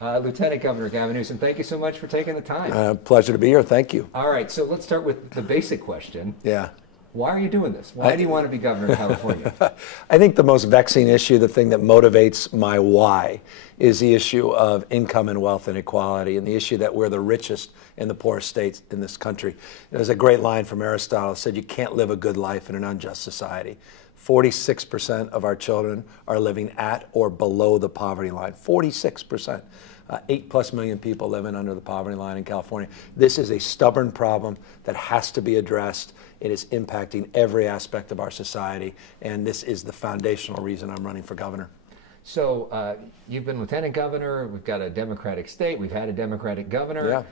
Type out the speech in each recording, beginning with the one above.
Lieutenant Governor Gavin Newsom, thank you so much for taking the time. Pleasure to be here. Thank you. All right, so let's start with the basic question. Yeah. Why are you doing this? Why do you want to be governor of California? I think the most vexing issue, the thing that motivates my why, is the issue of income and wealth inequality, and the issue that we're the richest and the poorest states in this country. There's a great line from Aristotle that said, you can't live a good life in an unjust society. 46% of our children are living at or below the poverty line. 46%. 8+ million people living under the poverty line in California. This is a stubborn problem that has to be addressed. It is impacting every aspect of our society, and this is the foundational reason I'm running for governor. So you've been lieutenant governor. We've got a Democratic state. We've had a Democratic governor. Yeah.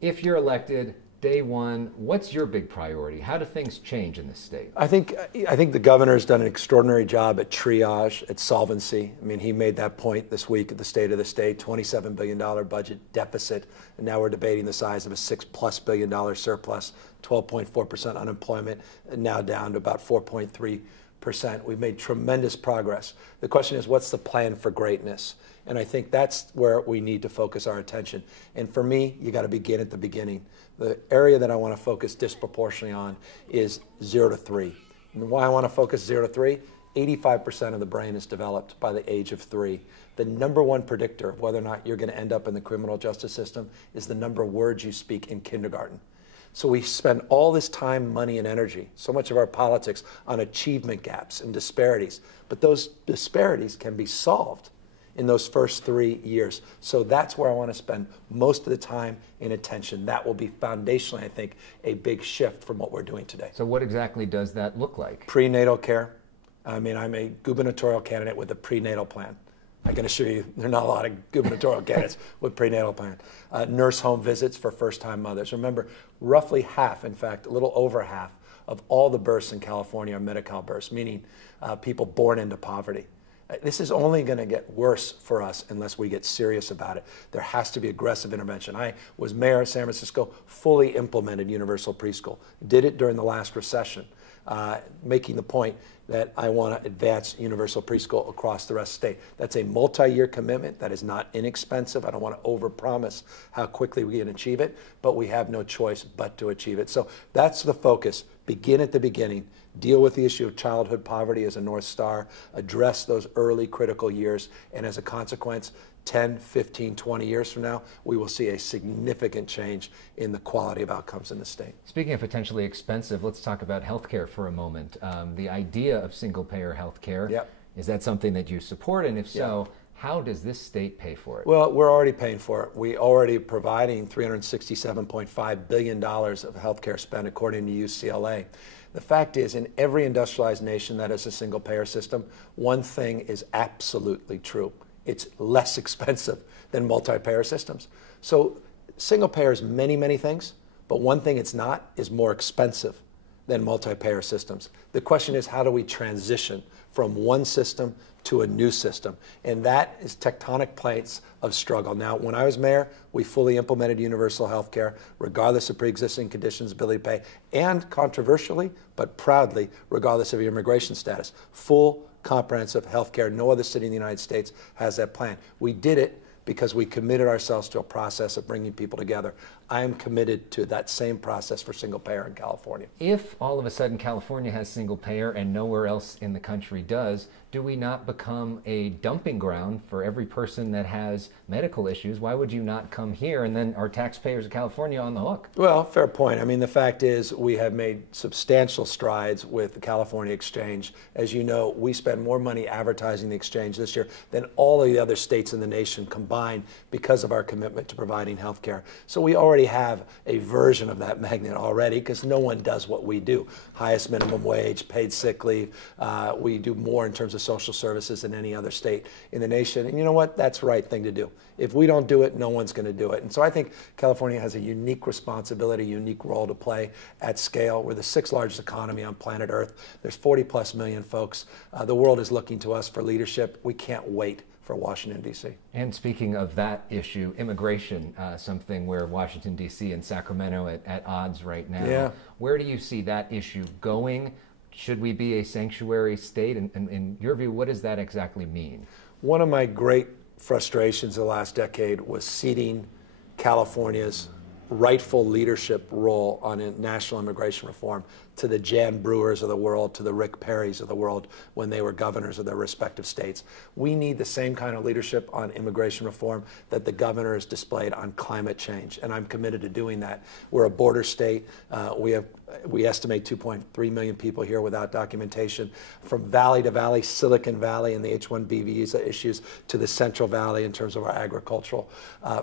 If you're elected, day one, what's your big priority? How do things change in this state? I think the governor's done an extraordinary job at triage, at solvency. I mean, he made that point this week at the State of the State, $27 billion budget deficit, and now we're debating the size of a $6+ billion surplus, 12.4% unemployment, and now down to about 4.3%. We've made tremendous progress. The question is, what's the plan for greatness? And I think that's where we need to focus our attention. And for me, you got to begin at the beginning. The area that I want to focus disproportionately on is 0 to 3. And why I want to focus 0 to 3? 85% of the brain is developed by the age of 3. The number one predictor of whether or not you're going to end up in the criminal justice system is the number of words you speak in kindergarten. So we spend all this time, money, and energy, so much of our politics, on achievement gaps and disparities. But those disparities can be solved in those first 3 years. So that's where I want to spend most of the time and attention. That will be foundationally, I think, a big shift from what we're doing today. So what exactly does that look like? Prenatal care. I mean, I'm a gubernatorial candidate with a prenatal plan. I can assure you there are not a lot of gubernatorial candidates with prenatal plan. Nurse home visits for first-time mothers. Remember, roughly half, in fact, a little over half, of all the births in California are Medi-Cal births, meaning people born into poverty. This is only going to get worse for us unless we get serious about it. There has to be aggressive intervention. I was mayor of San Francisco, fully implemented universal preschool. Did it during the last recession, making the point that I want to advance universal preschool across the rest of the state. That's a multi-year commitment that is not inexpensive. I don't want to overpromise how quickly we can achieve it, but we have no choice but to achieve it. So that's the focus. Begin at the beginning. Deal with the issue of childhood poverty as a North Star, address those early critical years, and as a consequence, 10, 15, 20 years from now, we will see a significant change in the quality of outcomes in the state. Speaking of potentially expensive, let's talk about healthcare for a moment. The idea of single-payer healthcare, Yep. Is that something that you support? And if so, how does this state pay for it? Well, we're already paying for it. We already providing $367.5 billion of healthcare spend, according to UCLA. The fact is, in every industrialized nation that has a single-payer system, one thing is absolutely true. It's less expensive than multi-payer systems. So single-payer is many, many things, but one thing it's not is more expensive than multi-payer systems. The question is, how do we transition from one system to a new system? And that is tectonic plates of struggle. Now, when I was mayor, we fully implemented universal health care, regardless of pre-existing conditions, ability to pay, and controversially, but proudly, regardless of your immigration status. Full comprehensive health care. No other city in the United States has that plan. We did it because we committed ourselves to a process of bringing people together. I am committed to that same process for single payer in California. If all of a sudden California has single payer and nowhere else in the country does, do we not become a dumping ground for every person that has medical issues? Why would you not come here and then our taxpayers of California on the hook? Well, fair point. I mean, the fact is we have made substantial strides with the California Exchange. As you know, we spend more money advertising the exchange this year than all of the other states in the nation combined because of our commitment to providing health care. So we already have a version of that magnet already because no one does what we do. Highest minimum wage, paid sick leave. We do more in terms of social services than any other state in the nation. And you know what? That's the right thing to do. If we don't do it, no one's going to do it. And so I think California has a unique responsibility, a unique role to play at scale. We're the 6th largest economy on planet Earth. There's 40+ million folks. The world is looking to us for leadership. We can't wait for Washington, D.C. And speaking of that issue, immigration, something where Washington, D.C. and Sacramento at odds right now. Yeah. Where do you see that issue going? Should we be a sanctuary state? And in your view, what does that exactly mean? One of my great frustrations of the last decade was ceding California's rightful leadership role on national immigration reform to the Jan Brewers of the world, to the Rick Perrys of the world when they were governors of their respective states. We need the same kind of leadership on immigration reform that the governor has displayed on climate change, and I'm committed to doing that. We're a border state. We estimate 2.3 million people here without documentation. From valley to valley, Silicon Valley and the H-1B visa issues to the Central Valley in terms of our agricultural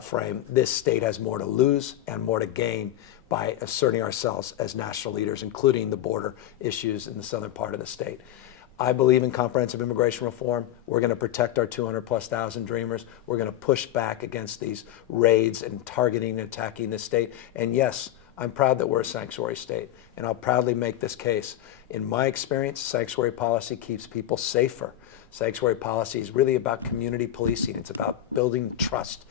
frame. This state has more to lose and more to gain by asserting ourselves as national leaders, including the border issues in the southern part of the state. I believe in comprehensive immigration reform. We're going to protect our 200,000+ dreamers. We're going to push back against these raids and targeting and attacking this state. And yes, I'm proud that we're a sanctuary state, and I'll proudly make this case. In my experience, sanctuary policy keeps people safer. Sanctuary policy is really about community policing. It's about building trust.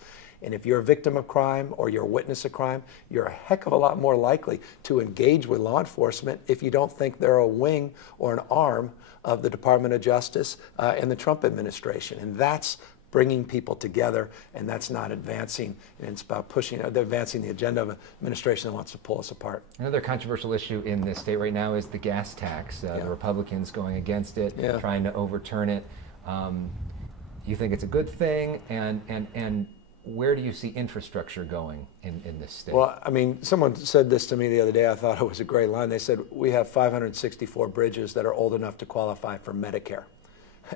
And if you're a victim of crime or you're a witness of crime, you're a heck of a lot more likely to engage with law enforcement if you don't think they're a wing or an arm of the Department of Justice and the Trump administration. And that's bringing people together, and that's not advancing. And it's about advancing the agenda of an administration that wants to pull us apart. Another controversial issue in this state right now is the gas tax. The Republicans going against it, trying to overturn it. You think it's a good thing, and where do you see infrastructure going in this state? Well, I mean, someone said this to me the other day. I thought it was a great line. They said, we have 564 bridges that are old enough to qualify for Medicare.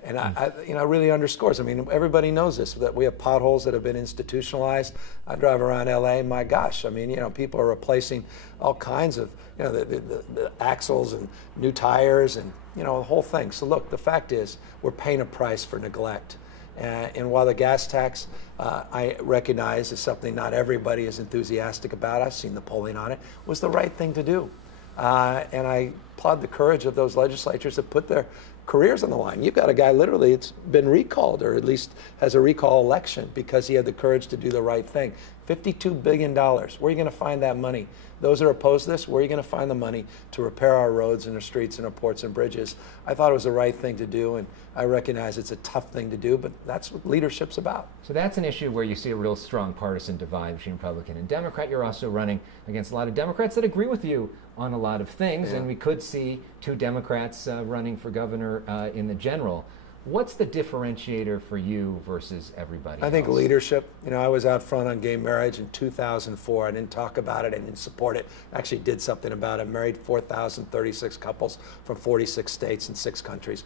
And I really underscores. I mean, everybody knows this, that we have potholes that have been institutionalized. I drive around LA, my gosh, I mean, people are replacing all kinds of, the axles and new tires and, the whole thing. So look, the fact is, we're paying a price for neglect. And while the gas tax, I recognize is something not everybody is enthusiastic about, I've seen the polling on it, was the right thing to do. And I applaud the courage of those legislatures that put their careers on the line. You've got a guy literally that's been recalled, or at least has a recall election because he had the courage to do the right thing. $52 billion. Where are you going to find that money? Those that are opposed to this, where are you going to find the money to repair our roads and our streets and our ports and bridges? I thought it was the right thing to do, and I recognize it's a tough thing to do, but that's what leadership's about. So that's an issue where you see a real strong partisan divide between Republican and Democrat. You're also running against a lot of Democrats that agree with you on a lot of things, and we could see two Democrats running for governor in the general. What's the differentiator for you versus everybody else? I think leadership. I was out front on gay marriage in 2004. I didn't talk about it. I didn't support it. I actually did something about it. Married 4,036 couples from 46 states and 6 countries.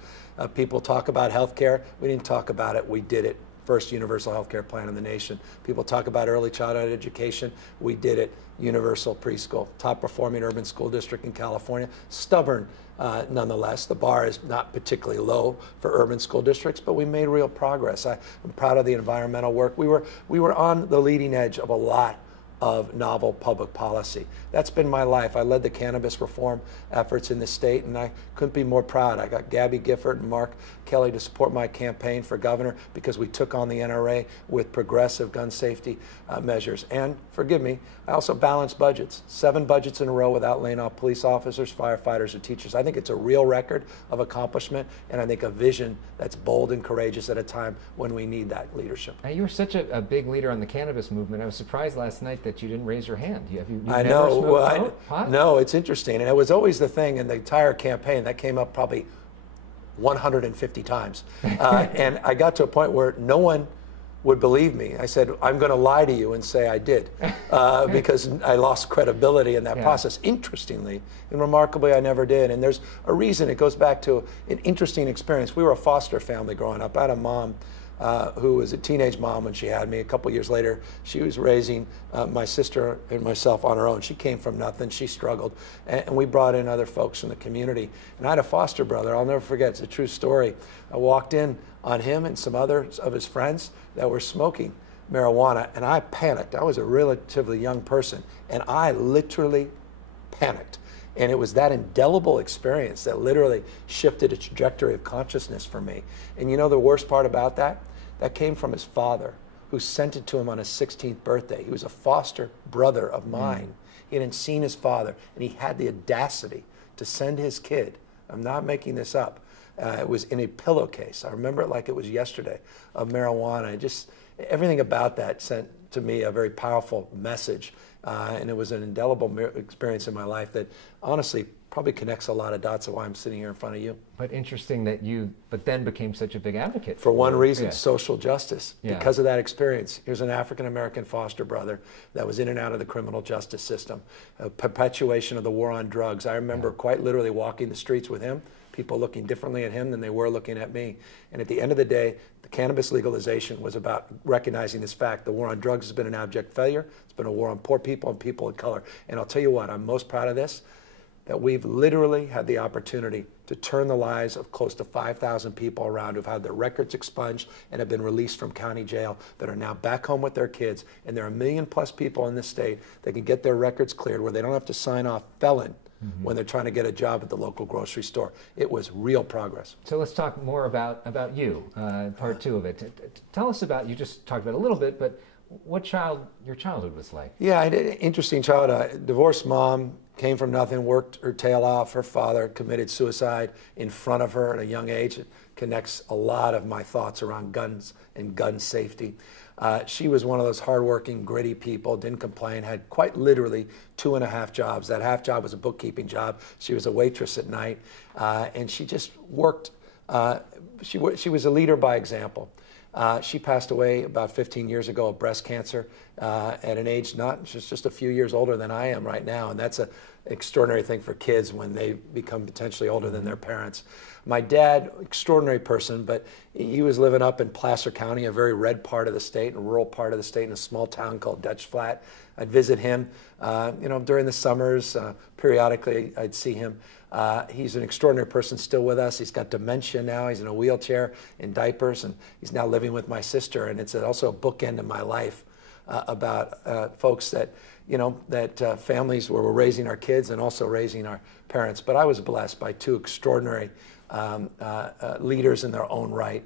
People talk about health care. We didn't talk about it. We did it. First universal health care plan in the nation. People talk about early childhood education. We did it. Universal preschool. Top performing urban school district in California. Stubborn. Nonetheless, the bar is not particularly low for urban school districts, but we made real progress. I'm proud of the environmental work. We were on the leading edge of a lot of novel public policy. That's been my life. I led the cannabis reform efforts in the state, and I couldn't be more proud. I got Gabby Gifford and Mark Kelly to support my campaign for governor because we took on the NRA with progressive gun safety measures. And forgive me, I also balanced budgets. 7 budgets in a row without laying off police officers, firefighters, or teachers. I think it's a real record of accomplishment, and I think a vision that's bold and courageous at a time when we need that leadership. Now, you were such a big leader on the cannabis movement. I was surprised last night that you didn't raise your hand. I know. No, it's interesting. And it was always the thing in the entire campaign that came up probably 150 times. And I got to a point where no one would believe me. I said, I'm going to lie to you and say I did because I lost credibility in that process. Interestingly and remarkably, I never did. And there's a reason. It goes back to an interesting experience. We were a foster family growing up. I had a mom who was a teenage mom when she had me. A couple years later, she was raising my sister and myself on her own. She came from nothing. She struggled. And we brought in other folks in the community. And I had a foster brother. I'll never forget. It's a true story. I walked in on him and some others of his friends that were smoking marijuana, and I panicked. I was a relatively young person, and I literally panicked. And it was that indelible experience that literally shifted a trajectory of consciousness for me. And you know the worst part about that? That came from his father, who sent it to him on his 16th birthday. He was a foster brother of mine. He hadn't seen his father, and he had the audacity to send his kid, I'm not making this up, It was in a pillowcase. I remember it like it was yesterday, of marijuana. Just everything about that sent to me a very powerful message. And it was an indelible experience in my life that honestly probably connects a lot of dots of why I'm sitting here in front of you. But interesting that you, but then became such a big advocate. For one reason, yeah. social justice. Yeah. Because of that experience. Here's an African-American foster brother that was in and out of the criminal justice system. A perpetuation of the war on drugs. I remember quite literally walking the streets with him, people looking differently at him than they were looking at me. And at the end of the day, the cannabis legalization was about recognizing this fact. The war on drugs has been an abject failure. It's been a war on poor people and people of color. And I'll tell you what, I'm most proud of this, that we've literally had the opportunity to turn the lives of close to 5,000 people around who've had their records expunged and have been released from county jail that are now back home with their kids. And there are 1 million+ people in this state that can get their records cleared where they don't have to sign off felon when they're trying to get a job at the local grocery store. It was real progress. So let's talk more about you, part two of it. Tell us about, you just talked about it a little bit, but what your childhood was like. Yeah, I had an interesting childhood. Divorced mom, came from nothing, worked her tail off. Her father committed suicide in front of her at a young age. It connects a lot of my thoughts around guns and gun safety. She was one of those hardworking, gritty people, didn't complain, had quite literally 2.5 jobs. That half job was a bookkeeping job. She was a waitress at night, and she just worked. She was a leader by example. She passed away about 15 years ago of breast cancer at an age just a few years older than I am right now, and that's an extraordinary thing for kids when they become potentially older than their parents. My dad, extraordinary person, but he was living up in Placer County, a very red part of the state, a rural part of the state, in a small town called Dutch Flat. I'd visit him, during the summers. Periodically, I'd see him. He's an extraordinary person, still with us. He's got dementia now. He's in a wheelchair, in diapers, and he's now living with my sister. And it's also a bookend in my life about folks that, families where we're raising our kids and also raising our parents. But I was blessed by two extraordinary leaders in their own right,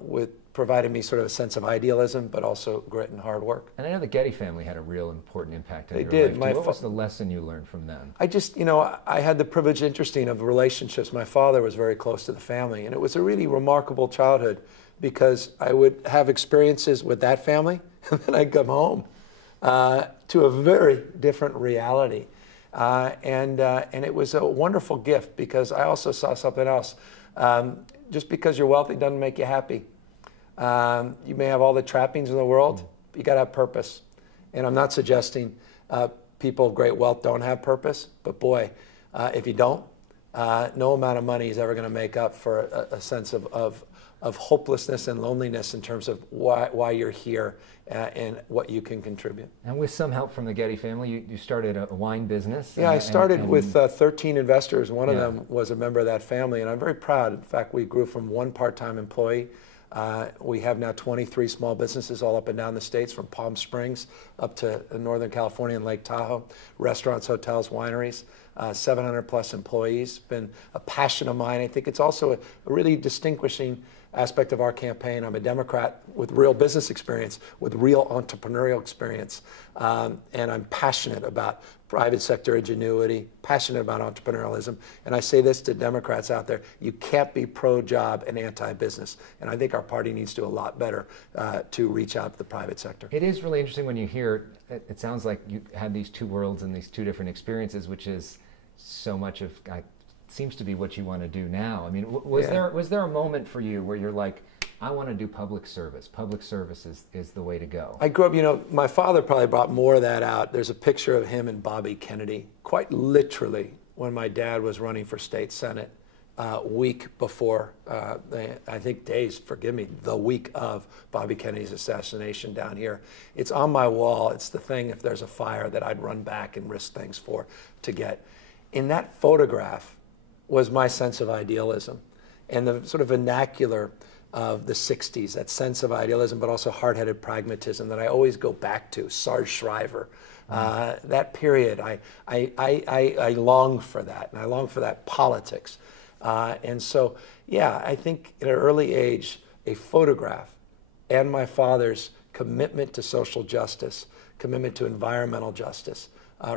with providing me sort of a sense of idealism, but also grit and hard work. And I know the Getty family had a real important impact on your did. life. What was the lesson you learned from them? I just, I had the privilege, of relationships. My father was very close to the family, and it was a really remarkable childhood because I would have experiences with that family, and then I'd come home to a very different reality. And it was a wonderful gift because I also saw something else. Just because you're wealthy doesn't make you happy. You may have all the trappings in the world, but you got to have purpose. And I'm not suggesting people of great wealth don't have purpose, but boy, if you don't, no amount of money is ever going to make up for a sense of hopelessness and loneliness in terms of why you're here and what you can contribute. And with some help from the Getty family, you started a wine business. Yeah, I started with 13 investors. One of them was a member of that family, and I'm very proud. In fact, we grew from one part-time employee. We have now 23 small businesses all up and down the states, from Palm Springs up to Northern California and Lake Tahoe, restaurants, hotels, wineries, 700+ employees. Been a passion of mine. I think it's also a really distinguishing aspect of our campaign. I'm a Democrat with real business experience, with real entrepreneurial experience, and I'm passionate about private sector ingenuity, passionate about entrepreneurialism. And I say this to Democrats out there: you can't be pro-job and anti-business. And I think our party needs to do a lot better to reach out to the private sector. It is really interesting when you hear, it sounds like you had these two worlds and these two different experiences, which is so much of, seems to be what you want to do now. I mean, was there a moment for you where you're like, I want to do public service. Public service is the way to go. I grew up, my father probably brought more of that out. There's a picture of him and Bobby Kennedy, quite literally, when my dad was running for state senate, week before, I think days, forgive me, the week of Bobby Kennedy's assassination down here. It's on my wall. It's the thing, if there's a fire, that I'd run back and risk things for to get. In that photograph was my sense of idealism and the sort of vernacular of the 60s, that sense of idealism, but also hard-headed pragmatism that I always go back to, Sarge Shriver. That period, I long for that, and I long for that politics. And so, yeah, I think at an early age, a photograph and my father's commitment to social justice, commitment to environmental justice,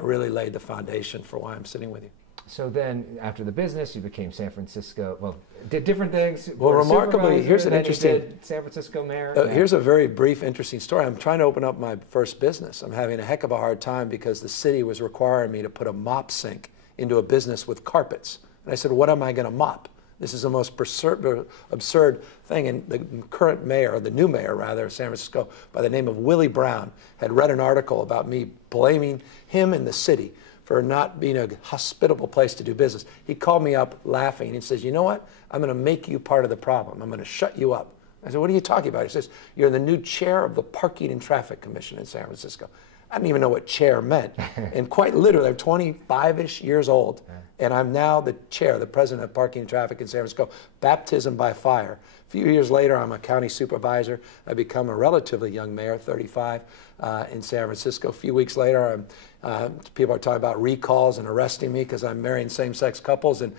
really laid the foundation for why I'm sitting with you. So then, after the business, you became San Francisco. Well, did different things. Well, remarkably, here's an interesting. San Francisco mayor. Here's a very brief, interesting story. I'm trying to open up my first business. I'm having a heck of a hard time because the city was requiring me to put a mop sink into a business with carpets. And I said, what am I going to mop? This is the most absurd thing. And the current mayor, or the new mayor rather, of San Francisco, by the name of Willie Brown, had read an article about me blaming him and the city for not being a hospitable place to do business. He called me up laughing and says, you know what? I'm going to make you part of the problem. I'm going to shut you up. I said, what are you talking about? He says, you're the new chair of the Parking and Traffic Commission in San Francisco. I didn't even know what chair meant. And quite literally, I'm 25-ish years old, and I'm now the chair, the president of Parking and Traffic in San Francisco. Baptism by fire. A few years later, I'm a county supervisor. I become a relatively young mayor, 35, in San Francisco. A few weeks later, people are talking about recalls and arresting me because I'm marrying same-sex couples, and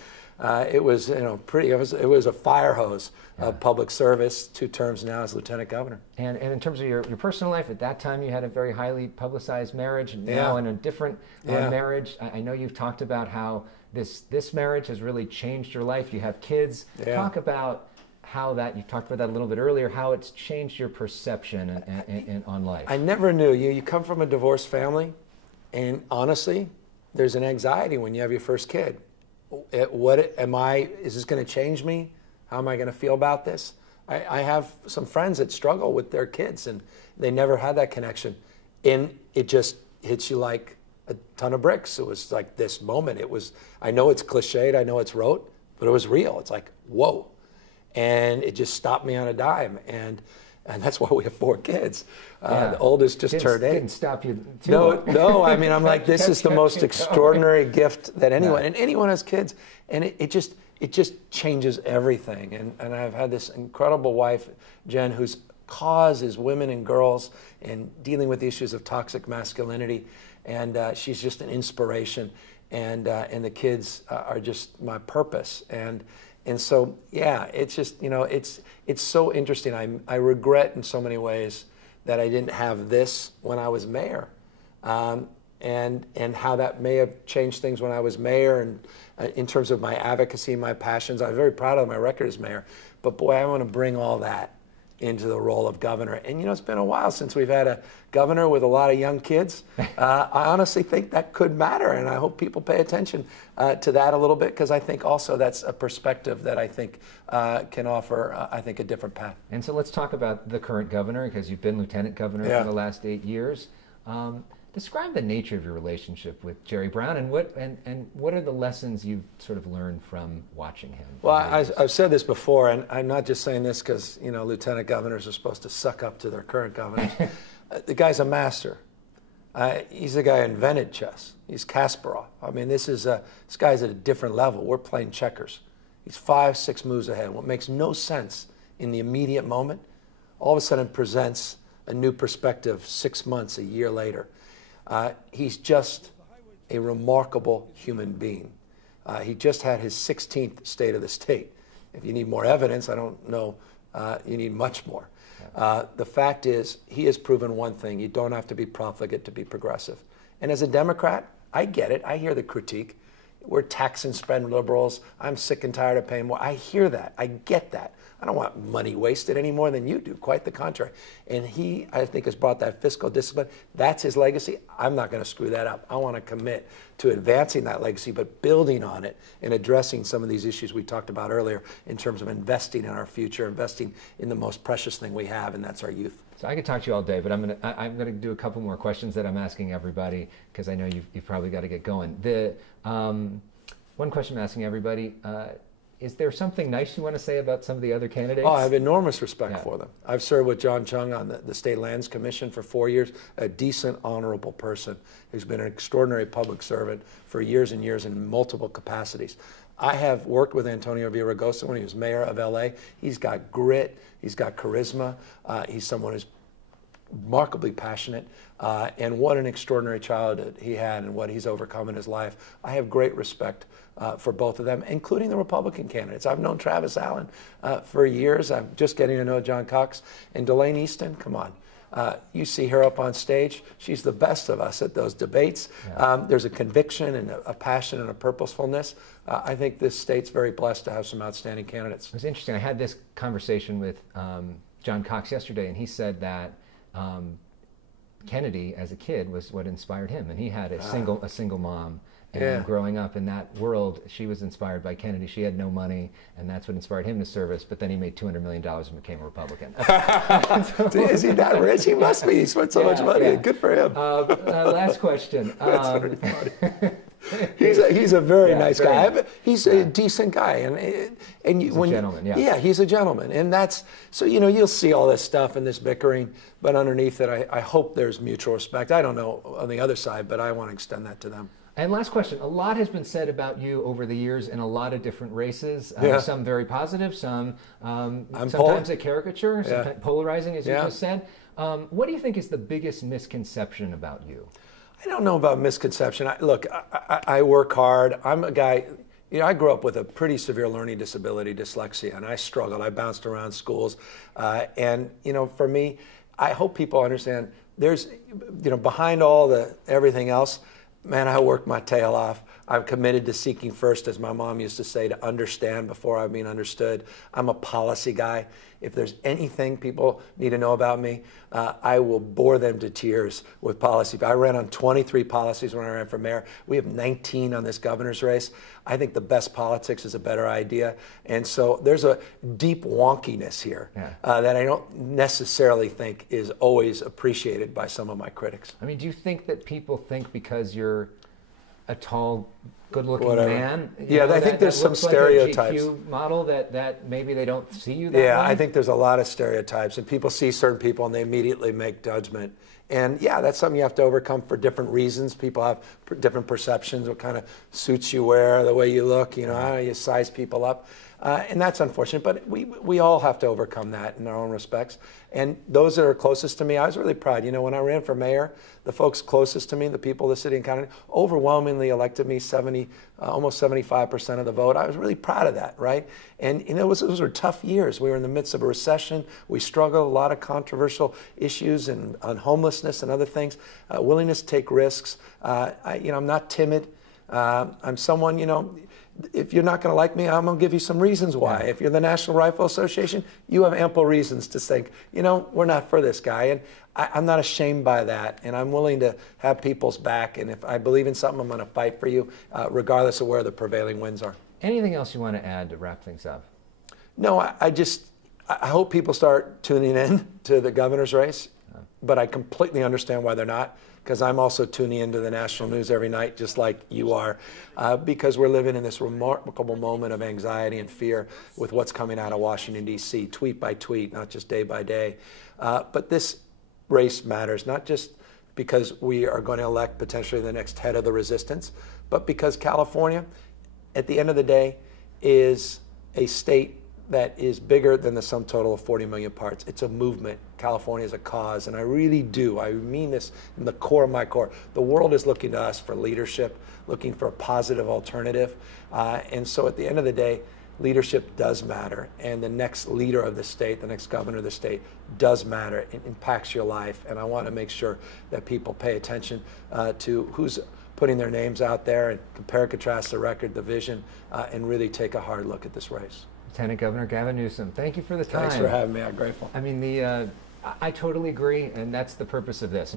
it was, it was a fire hose of public service. 2 terms now as lieutenant governor. And in terms of your personal life, at that time you had a very highly publicized marriage, and now in a different marriage. I know you've talked about how this marriage has really changed your life. You have kids. Talk about how that, you talked about that a little bit earlier, how it's changed your perception on life. I never knew. You come from a divorced family, and honestly, there's an anxiety when you have your first kid. Is this going to change me? How am I going to feel about this? I have some friends that struggle with their kids, and they never had that connection. And it just hits you like a ton of bricks. It was like this moment. I know it's cliched, I know it's rote, but it was real. It's like, whoa. And it just stopped me on a dime. And that's why we have 4 kids. The oldest just turned 8. Didn't stop you too long. No. I mean, I'm like, this is the most extraordinary gift that anyone, and anyone has kids, and it just changes everything. And I've had this incredible wife, Jen, whose cause is women and girls and dealing with the issues of toxic masculinity, and she's just an inspiration. And the kids are just my purpose. And so, it's just, it's so interesting. I regret in so many ways that I didn't have this when I was mayor, and how that may have changed things when I was mayor, and in terms of my advocacy, my passions. I'm very proud of my record as mayor, but boy, I want to bring all that into the role of governor. And it's been a while since we've had a governor with a lot of young kids. I honestly think that could matter, and I hope people pay attention to that a little bit, because I think also that's a perspective that I think can offer, I think, a different path. And so let's talk about the current governor, because you've been lieutenant governor for the last 8 years. Describe the nature of your relationship with Jerry Brown, and what are the lessons you've sort of learned from watching him? Well, I've said this before, and I'm not just saying this because lieutenant governors are supposed to suck up to their current governors. The guy's a master. He's the guy who invented chess. He's Kasparov. I mean, this guy's at a different level. We're playing checkers. He's 5, 6 moves ahead. What makes no sense in the immediate moment, all of a sudden presents a new perspective 6 months, a year later. He's just a remarkable human being. He just had his 16th State of the State. If you need more evidence, I don't know, you need much more. The fact is, he has proven one thing: you don't have to be profligate to be progressive. And as a Democrat, I get it. I hear the critique. We're tax and spend liberals. I'm sick and tired of paying more. I hear that. I get that. I don't want money wasted any more than you do. Quite the contrary. And he, I think, has brought that fiscal discipline. That's his legacy. I'm not going to screw that up. I want to commit to advancing that legacy, but building on it and addressing some of these issues we talked about earlier in terms of investing in our future, investing in the most precious thing we have, and that's our youth. So I could talk to you all day, but I'm gonna do a couple more questions that I'm asking everybody, because I know you've probably got to get going. One question I'm asking everybody. Is there something nice you want to say about some of the other candidates? Oh, I have enormous respect for them. I've served with John Chung on the State Lands Commission for 4 years, a decent, honorable person who's been an extraordinary public servant for years and years in multiple capacities. I have worked with Antonio Villaraigosa when he was mayor of LA. He's got grit, he's got charisma, he's someone who's remarkably passionate, and what an extraordinary childhood he had and what he's overcome in his life. I have great respect for both of them, including the Republican candidates. I've known Travis Allen for years. I'm just getting to know John Cox and Delane Easton. Come on. You see her up on stage. She's the best of us at those debates. Yeah. There's a conviction and a passion and a purposefulness. I think this state's very blessed to have some outstanding candidates. It was interesting. I had this conversation with John Cox yesterday, and he said that Kennedy, as a kid, was what inspired him, and he had a single mom. And growing up in that world, she was inspired by Kennedy. She had no money, and that's what inspired him to service. But then he made $200 million and became a Republican. Is he that rich? He must be. He spent so much money. Yeah. Good for him. Last question. That's pretty funny. He's a very nice guy. He's a decent guy, and he's a gentleman. Yeah, he's a gentleman, and that's so. You'll see all this stuff and this bickering, but underneath it, I hope there's mutual respect. I don't know on the other side, but I want to extend that to them. And last question. A lot has been said about you over the years in a lot of different races. Some very positive, some sometimes a caricature, sometimes polarizing, as you just said. What do you think is the biggest misconception about you? I don't know about misconception. Look, I work hard. I'm a guy, I grew up with a pretty severe learning disability, dyslexia, and I struggled. I bounced around schools. And for me, I hope people understand there's, behind all the everything else, man, I worked my tail off. I'm committed to seeking first, as my mom used to say, to understand before I'm being understood. I'm a policy guy. If there's anything people need to know about me, I will bore them to tears with policy. I ran on 23 policies when I ran for mayor. We have 19 on this governor's race. I think the best politics is a better idea. And so there's a deep wonkiness here that I don't necessarily think is always appreciated by some of my critics. I mean, do you think that people think because you're a tall, good-looking man? I think there's some stereotypes. Like a GQ model that maybe they don't see you that way? I think there's a lot of stereotypes, and people see certain people and they immediately make judgment. And that's something you have to overcome for different reasons. People have different perceptions, what kind of suits you wear, the way you look, how you size people up. And that's unfortunate, but we all have to overcome that in our own respects. And those that are closest to me, I was really proud. When I ran for mayor, the folks closest to me, the people of the city and county, overwhelmingly elected me, almost 75% of the vote. I was really proud of that, right? And those were tough years. We were in the midst of a recession. We struggled, a lot of controversial issues on homelessness and other things. Willingness to take risks. I'm not timid. I'm someone, if you're not going to like me, I'm going to give you some reasons why. If you're the National Rifle Association, you have ample reasons to think, we're not for this guy. And I'm not ashamed by that. And I'm willing to have people's back. And if I believe in something, I'm going to fight for you, regardless of where the prevailing winds are. Anything else you want to add to wrap things up? No, I hope people start tuning in to the governor's race. But I completely understand why they're not, because I'm also tuning into the national news every night, just like you are, because we're living in this remarkable moment of anxiety and fear with what's coming out of Washington, D.C., tweet by tweet, not just day by day. But this race matters, not just because we are going to elect potentially the next head of the resistance, but because California, at the end of the day, is a state that is bigger than the sum total of 40 million parts. It's a movement. California is a cause, and I really do. I mean this in the core of my core. The world is looking to us for leadership, looking for a positive alternative. And so at the end of the day, leadership does matter. And the next leader of the state, the next governor of the state, does matter. It impacts your life. And I want to make sure that people pay attention to who's putting their names out there and compare and contrast the record, the vision, and really take a hard look at this race. Lieutenant Governor Gavin Newsom, thank you for the time. Thanks for having me. I'm grateful. I mean, I totally agree, and that's the purpose of this.